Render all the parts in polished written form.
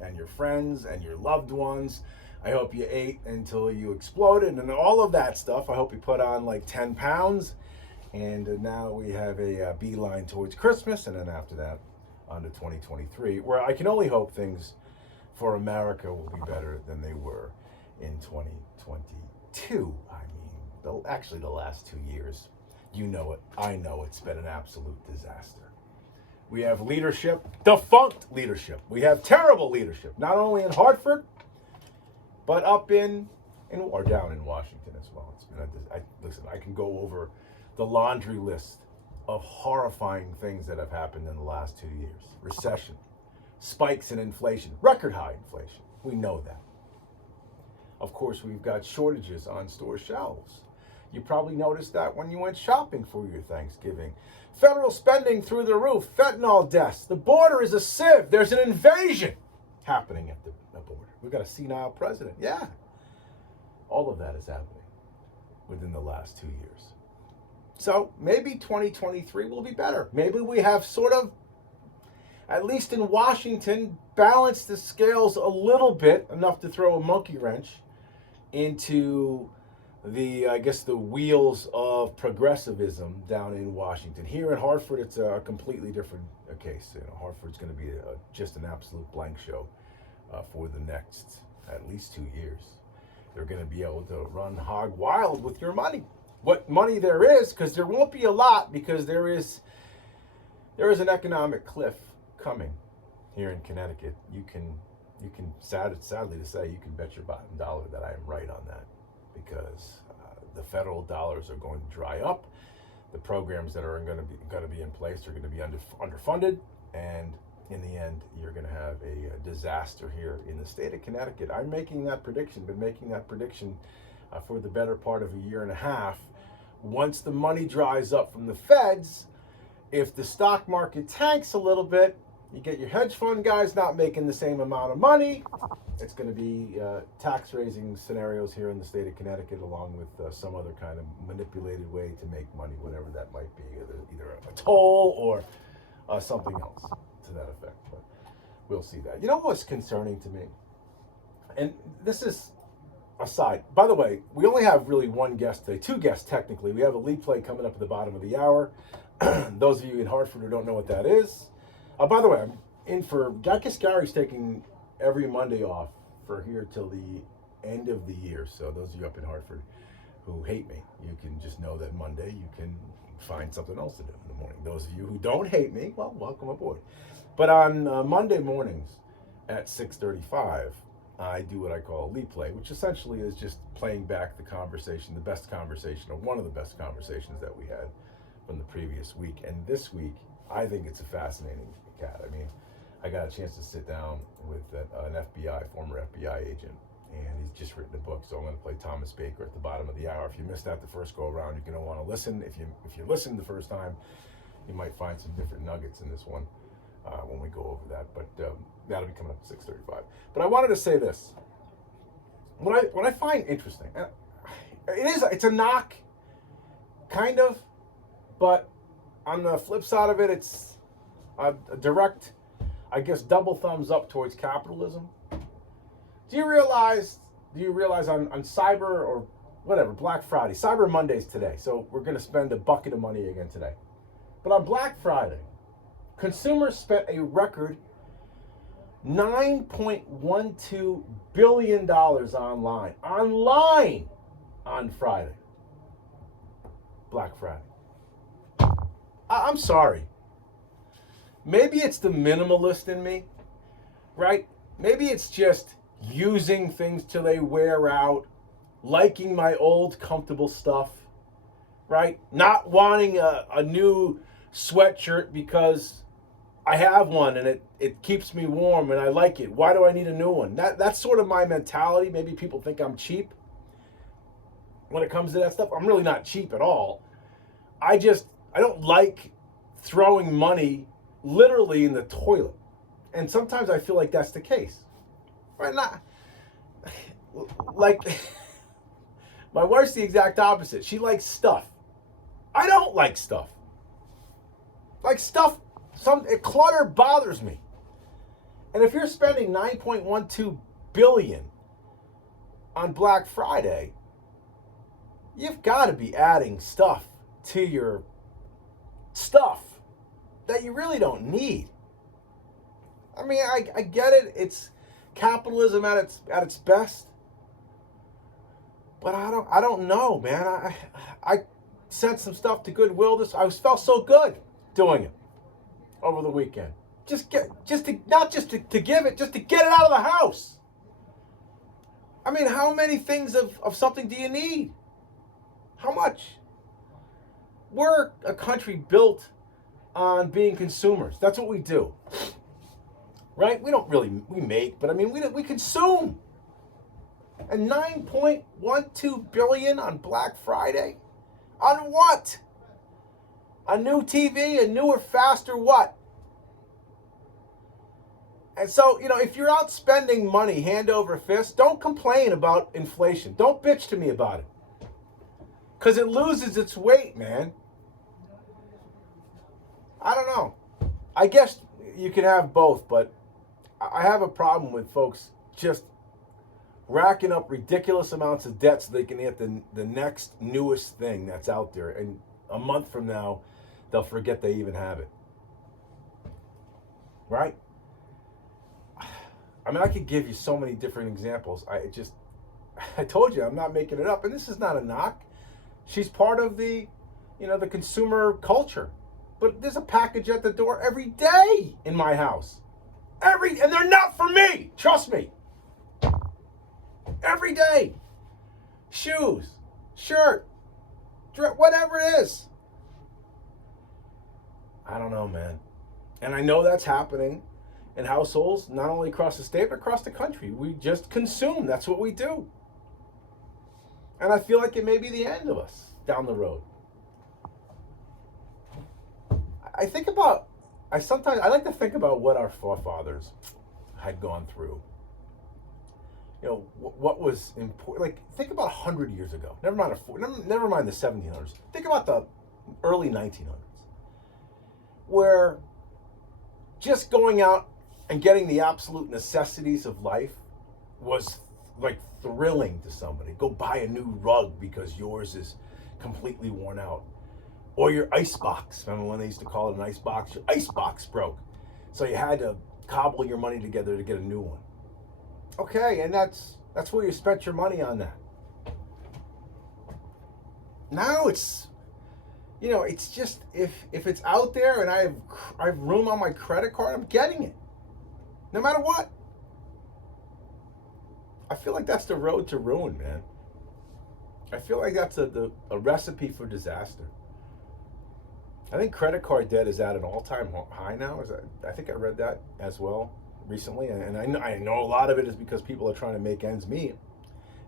and your friends and your loved ones. I hope you ate until you exploded and all of that stuff. I hope you put on like 10 pounds. And now we have a beeline towards Christmas, and then after that, on to 2023, where I can only hope things for America will be better than they were in 2022. I mean, actually, the last 2 years, you know it, I know it's been an absolute disaster. We have leadership, defunct leadership. We have terrible leadership, not only in Hartford, but up in or down in Washington as well. It's been listen, I can go over the laundry list of horrifying things that have happened in the last 2 years. Recession, spikes in inflation, record high inflation. We know that. Of course, we've got shortages on store shelves. You probably noticed that when you went shopping for your Thanksgiving. Federal spending through the roof, fentanyl deaths. The border is a sieve. There's an invasion happening at the border. We've got a senile president. Yeah. All of that is happening within the last 2 years. So maybe 2023 will be better. Maybe we have sort of, at least in Washington, balanced the scales a little bit, enough to throw a monkey wrench into the wheels of progressivism down in Washington. Here in Hartford, it's a completely different case. Hartford's going to be just an absolute blank show for the next at least 2 years. They're going to be able to run hog wild with your money. What money there is, because there won't be a lot, because there is an economic cliff coming here in Connecticut. You can sadly to say, you can bet your bottom dollar that I am right on that, because the federal dollars are going to dry up. The programs that are going to be in place are going to be underfunded, and in the end, you're going to have a disaster here in the state of Connecticut. I'm making that prediction. Been making that prediction for the better part of a year and a half. Once the money dries up from the feds, if the stock market tanks a little bit, you get your hedge fund guys not making the same amount of money. It's going to be tax raising scenarios here in the state of Connecticut, along with some other kind of manipulated way to make money, whatever that might be, either a toll or something else to that effect. But we'll see that. You know what's concerning to me? And this is aside. By the way, we only have really one guest today, two guests technically. We have a lead play coming up at the bottom of the hour. Those of you in Hartford who don't know what that is. By the way, I'm in for, I guess Gary's taking every Monday off for here till the end of the year. So those of you up in Hartford who hate me, you can just know that Monday you can find something else to do in the morning. Those of you who don't hate me, well, welcome aboard. But on Monday mornings at 6:35, I do what I call a lead play, which essentially is just playing back the conversation, the best conversation, or one of the best conversations that we had from the previous week. And this week, I think it's a fascinating cat. I mean, I got a chance to sit down with an former FBI agent, and he's just written a book. So I'm going to play Thomas Baker at the bottom of the hour. If you missed that the first go around, you're going to want to listen. If you listened the first time, you might find some different nuggets in this one when we go over that. But that'll be coming up at 6:35. But I wanted to say this. What I find interesting, it's a knock, kind of, but on the flip side of it, it's a direct, I guess, double thumbs up towards capitalism. Do you realize on Cyber or whatever, Black Friday, Cyber Monday's today, so we're going to spend a bucket of money again today. But on Black Friday, consumers spent a record $9.12 billion online on Friday. Black Friday. I'm sorry. Maybe it's the minimalist in me, right? Maybe it's just using things till they wear out, liking my old comfortable stuff, right? Not wanting a new sweatshirt because I have one and it keeps me warm and I like it. Why do I need a new one? That's sort of my mentality. Maybe people think I'm cheap when it comes to that stuff. I'm really not cheap at all. I don't like throwing money literally in the toilet. And sometimes I feel like that's the case. Right? Like, my wife's the exact opposite. She likes stuff. I don't like stuff. Like stuff, clutter bothers me. And if you're spending 9.12 billion on Black Friday, you've got to be adding stuff to your stuff that you really don't need. I mean, I get it. It's capitalism at its best. But I don't know, man. I sent some stuff to Goodwill. I felt so good doing it over the weekend. Not just to give it, just to get it out of the house. I mean, how many things of something do you need? How much? We're a country built on being consumers. That's what we do. Right? We make, but I mean, we consume. And 9.12 billion on Black Friday? On what? A new TV, a newer, faster what? And so, if you're out spending money hand over fist, don't complain about inflation. Don't bitch to me about it. Because it loses its weight, man. I don't know. I guess you can have both, but I have a problem with folks just racking up ridiculous amounts of debt so they can get the next newest thing that's out there. And a month from now, they'll forget they even have it. Right? I mean, I could give you so many different examples. I told you, I'm not making it up. And this is not a knock. She's part of the consumer culture. But there's a package at the door every day in my house. And they're not for me. Trust me. Every day. Shoes, shirt, whatever it is. I don't know, man. And I know that's happening in households, not only across the state, but across the country. We just consume. That's what we do. And I feel like it may be the end of us down the road. I like to think about what our forefathers had gone through. What was important. Like, think about 100 years ago. Never mind the 1700s. Think about the early 1900s, where just going out and getting the absolute necessities of life was like thrilling to somebody. Go buy a new rug because yours is completely worn out. Or your ice box. Remember when they used to call it an ice box? Your ice box broke. So you had to cobble your money together to get a new one. Okay, and that's where you spent your money on that. Now it's just if it's out there and I have room on my credit card, I'm getting it. No matter what. I feel like that's the road to ruin, man. I feel like that's a recipe for disaster. I think credit card debt is at an all-time high now. I think I read that as well recently, and I know a lot of it is because people are trying to make ends meet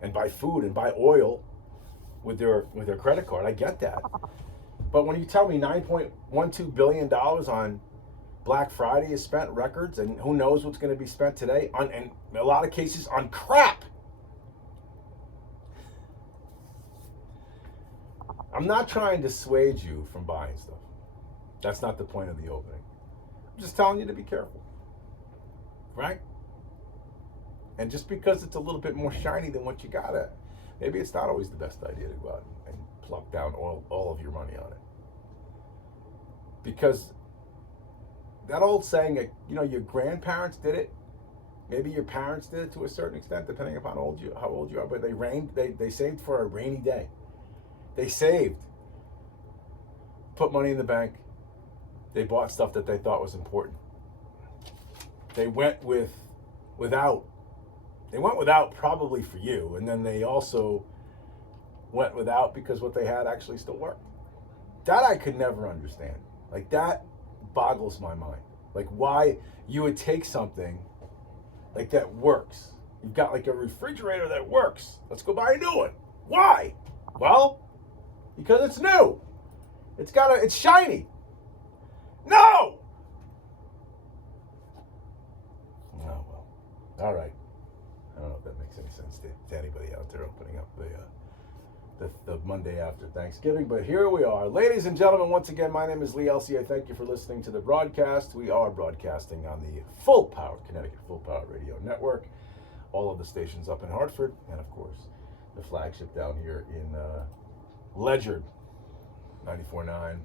and buy food and buy oil with their credit card. I get that. But when you tell me $9.12 billion on Black Friday is spent records, and who knows what's going to be spent today, and in a lot of cases on crap. I'm not trying to dissuade you from buying stuff. That's not the point of the opening. I'm just telling you to be careful. Right? And just because it's a little bit more shiny than what you got at, maybe it's not always the best idea to go out and pluck down all of your money on it. Because that old saying that, your grandparents did it, maybe your parents did it to a certain extent, depending upon how old you are, but they saved for a rainy day. They saved, put money in the bank. They bought stuff that they thought was important. They went without. They went without probably for you, and then they also went without because what they had actually still worked. That I could never understand. Like, that boggles my mind. Like, why you would take something like that works. You've got like a refrigerator that works. Let's go buy a new one. Why? Well, because it's new. It's shiny. No! Oh, well. All right. I don't know if that makes any sense to anybody out there opening up the Monday after Thanksgiving. But here we are. Ladies and gentlemen, once again, my name is Lee Elci. I thank you for listening to the broadcast. We are broadcasting on the Full Power, Connecticut Full Power Radio Network. All of the stations up in Hartford, and of course, the flagship down here in Ledyard, 94.9.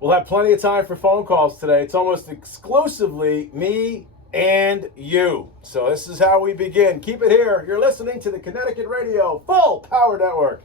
We'll have plenty of time for phone calls today. It's almost exclusively me and you. So this is how we begin. Keep it here. You're listening to the Connecticut Radio Full Power Network.